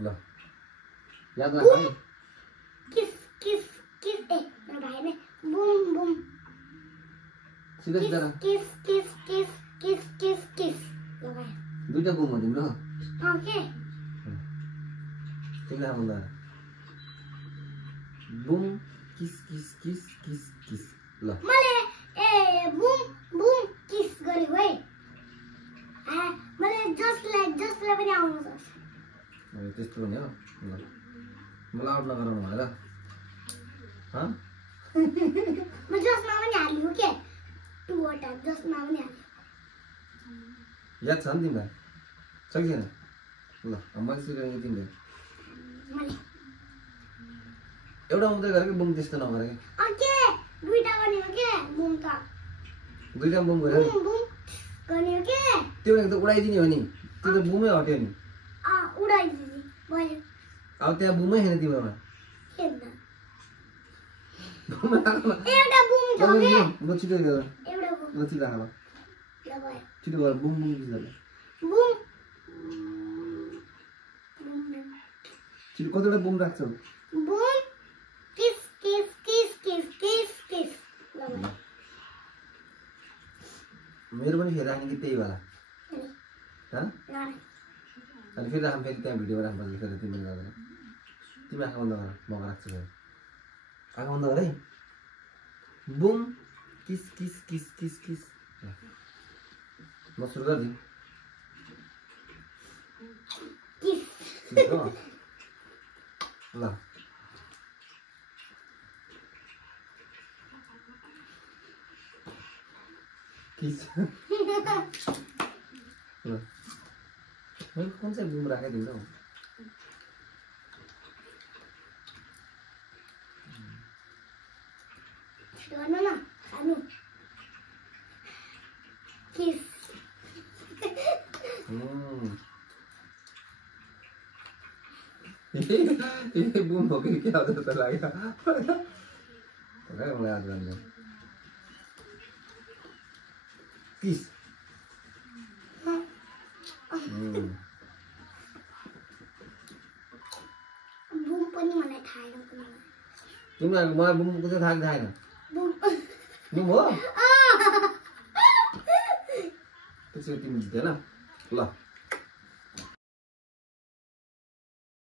ल याद राख है किस किस किस ए मेरो भाइ ने बुम बुम सीधा सीधा kiss kiss kiss kiss kiss kiss लगाए दुईटा बुम हो तिम्रो ओके तिमीलाई बोल्दा boom kiss kiss kiss kiss kiss ल मैले ए बुम बुम किस गर्यो है मैले जसलाई पनि आउनु सक्छ त्यस्तो पनि हो ल मलाई आउट नगराउनु भनेर ह म जसमा पनि हाल्यो के टु वटा जसमा पनि हाल्यो याद छ नि तिमीलाई सकिएन ल मैले सिकाउने तिमीले मैले एउटा मात्रै गरे कि बुम त्यस्तो नगरे कि ओके दुईटा गर्ने हो के बुम त दुईटा बुम गरे बुम बुम गर्ने हो के त्यो त उडाइदिने हो नि त्यो त बुमै हट्यो नि उडाइदिने भयो अब त्यहाँ बुमै छैन तिम्रोमा हेर्न बुमै राख्नु एउटा बुम छ के ल छिटो गर एउटा बुम ल छिटो राख ल ल भयो छिटो गर बुम बुम किस गरे बुम छिटो कतिवटा बुम राख्छौ boom kiss kiss kiss kiss kiss kiss ल भयो मेरो पनि फेरि राख्ने कि त्यही वाला अनि फेरि राख्नु फेरि त्यहाँ भिडियो राख्नुपर्छ फेरि तिमीले गर्दैन तिमी आँखा बन्द गर म राख्छु फेरि आँखा बन्द गर है boom kiss kiss kiss kiss kiss म सुरु गरिदिउँ किस ल किस ल मैले कुन चाहिँ बुम राखिदिउँ त गर्नु न खानु किस ये बुम हो गई क्या होता तो लगेगा मलाई याद गर्नु किस बुम पनि मलाई थाहा छैन तिमीलाई मलाई बुम कुन चाहिँ थाहा छैन बुम बुम हो त्यसो तिमी दिदैन ल